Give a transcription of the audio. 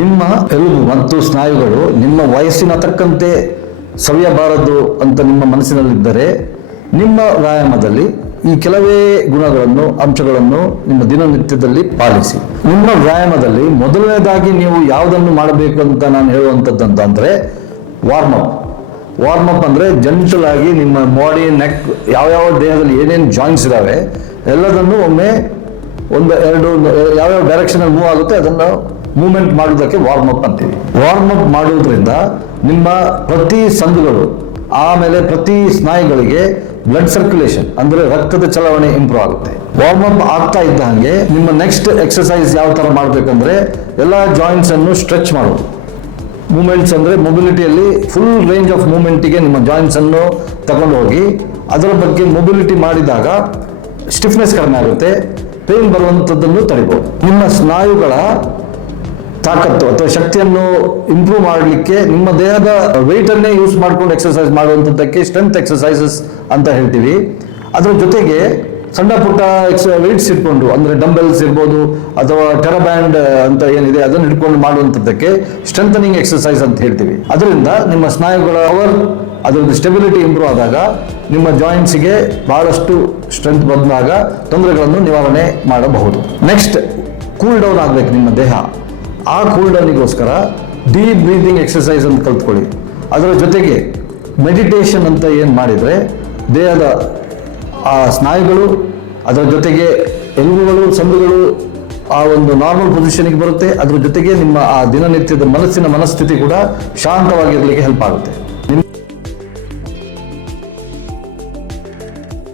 ನಿಮ್ಮ ಎಲುಬು ಮತ್ತು ಸ್ನಾಯುಗಳು ನಿಮ್ಮ ವಯಸ್ಸಿನ ತಕ್ಕಂತೆ ಸವಿಯಬಾರದು ಅಂತ ನಿಮ್ಮ ಮನಸ್ಸಿನಲ್ಲಿದ್ದರೆ ನಿಮ್ಮ ವ್ಯಾಯಾಮದಲ್ಲಿ ಈ ಕೆಲವೇ ಗುಣಗಳನ್ನು ಅಂಶಗಳನ್ನು ನಿಮ್ಮ ದಿನನಿತ್ಯದಲ್ಲಿ ಪಾಲಿಸಿ. ನಿಮ್ಮ ವ್ಯಾಯಾಮದಲ್ಲಿ ಮೊದಲನೇದಾಗಿ ನೀವು ಯಾವುದನ್ನು ಮಾಡಬೇಕು ಅಂತ ನಾನು ಹೇಳುವಂಥದ್ದು ಅಂದರೆ ವಾರ್ಮಪ್ ಅಂದರೆ ಜೆಂಟಲ್ ಆಗಿ ನಿಮ್ಮ ಬಾಡಿ ನೆಕ್ ಯಾವ್ಯಾವ ದೇಹದಲ್ಲಿ ಏನೇನು ಜಾಯಿಂಟ್ಸ್ ಇದಾವೆ ಎಲ್ಲದನ್ನು ಒಮ್ಮೆ ಎರಡು ಯಾವ್ಯಾವ ಡೈರೆಕ್ಷನಲ್ಲಿ ಮೂವ್ ಆಗುತ್ತೆ ಅದನ್ನು ಮೂವ್ಮೆಂಟ್ ಮಾಡೋದಕ್ಕೆ ವಾರ್ಮಪ್ ಅಂತೀವಿ. ವಾರ್ಮಪ್ ಮಾಡುವುದರಿಂದ ನಿಮ್ಮ ಪ್ರತಿ ಸಂದುಗಳು ಆಮೇಲೆ ಪ್ರತಿ ಸ್ನಾಯುಗಳಿಗೆ ಬ್ಲಡ್ ಸರ್ಕ್ಯುಲೇಷನ್ ಅಂದ್ರೆ ರಕ್ತದ ಚಲವಣೆ ಇಂಪ್ರೂವ್ ಆಗುತ್ತೆ. ವಾರ್ಮಪ್ ಆಗ್ತಾ ಇದ್ದ ಹಾಗೆ ನಿಮ್ಮ ನೆಕ್ಸ್ಟ್ ಎಕ್ಸರ್ಸೈಸ್ ಯಾವ ತರ ಮಾಡಬೇಕಂದ್ರೆ ಎಲ್ಲ ಜಾಯಿಂಟ್ಸ್ ಅನ್ನು ಸ್ಟ್ರೆಚ್ ಮಾಡೋದು. ಮೂವ್ಮೆಂಟ್ಸ್ ಅಂದ್ರೆ ಮೊಬಿಲಿಟಿಯಲ್ಲಿ ಫುಲ್ ರೇಂಜ್ ಆಫ್ ಮೂವ್ಮೆಂಟಿಗೆ ನಿಮ್ಮ ಜಾಯಿಂಟ್ಸ್ ಅನ್ನು ತಗೊಂಡು ಹೋಗಿ ಅದರ ಬಗ್ಗೆ ಮೊಬಿಲಿಟಿ ಮಾಡಿದಾಗ ಸ್ಟಿಫ್ನೆಸ್ ಕಡಿಮೆ ಆಗುತ್ತೆ, ಪೇನ್ ಬರುವಂಥದ್ದನ್ನು ತಡಿಬಹುದು. ನಿಮ್ಮ ಸ್ನಾಯುಗಳ ತಾಕತ್ತು ಅಥವಾ ಶಕ್ತಿಯನ್ನು ಇಂಪ್ರೂವ್ ಮಾಡಲಿಕ್ಕೆ ನಿಮ್ಮ ದೇಹದ ವೆಯ್ಟ್ ಅನ್ನೇ ಯೂಸ್ ಮಾಡ್ಕೊಂಡು ಎಕ್ಸರ್ಸೈಸ್ ಮಾಡುವಂಥದ್ದಕ್ಕೆ ಸ್ಟ್ರೆಂತ್ ಎಕ್ಸರ್ಸೈಸಸ್ ಅಂತ ಹೇಳ್ತೀವಿ. ಅದರ ಜೊತೆಗೆ ಸಣ್ಣ ಪುಟ್ಟ ವೆಯ್ಟ್ಸ್ ಇಟ್ಕೊಂಡು ಅಂದ್ರೆ ಡಂಬೆಲ್ಸ್ ಇರ್ಬೋದು ಅಥವಾ ಟೆರಾಬ್ಯಾಂಡ್ ಅಂತ ಏನಿದೆ ಅದನ್ನು ಹಿಡ್ಕೊಂಡು ಮಾಡುವಂಥದ್ದಕ್ಕೆ ಸ್ಟ್ರೆಂಥನಿಂಗ್ ಎಕ್ಸರ್ಸೈಸ್ ಅಂತ ಹೇಳ್ತೀವಿ. ಅದರಿಂದ ನಿಮ್ಮ ಸ್ನಾಯುಗಳ ಪವರ್ ಅದರದ್ದು ಸ್ಟೆಬಿಲಿಟಿ ಇಂಪ್ರೂವ್ ಆದಾಗ ನಿಮ್ಮ ಜಾಯಿಂಟ್ಸ್ಗೆ ಬಹಳಷ್ಟು ಸ್ಟ್ರೆಂತ್ ಬಂದಾಗ ತೊಂದರೆಗಳನ್ನು ನಿವಾರಣೆ ಮಾಡಬಹುದು. ನೆಕ್ಸ್ಟ್ ಕೂಲ್ ಡೌನ್ ಆಗ್ಬೇಕು ನಿಮ್ಮ ದೇಹ. ಆ ಕೂಲ್ ಡೌನಿಗೋಸ್ಕರ ಡೀಪ್ ಬ್ರೀದಿಂಗ್ ಎಕ್ಸರ್ಸೈಸ್ ಅಂತ ಕಲ್ತ್ಕೊಳ್ಳಿ. ಅದರ ಜೊತೆಗೆ ಮೆಡಿಟೇಷನ್ ಅಂತ ಏನು ಮಾಡಿದರೆ ದೇಹದ ಆ ಸ್ನಾಯುಗಳು ಅದರ ಜೊತೆಗೆ ಎಲುಬುಗಳು ಸಂದುಗಳು ಆ ಒಂದು ನಾರ್ಮಲ್ ಪೊಸಿಷನ್ಗೆ ಬರುತ್ತೆ. ಅದ್ರ ಜೊತೆಗೆ ನಿಮ್ಮ ಆ ದಿನನಿತ್ಯದ ಮನಸ್ಸಿನ ಮನಸ್ಥಿತಿ ಕೂಡ ಶಾಂತವಾಗಿರಲಿಕ್ಕೆ ಹೆಲ್ಪ್ ಆಗುತ್ತೆ.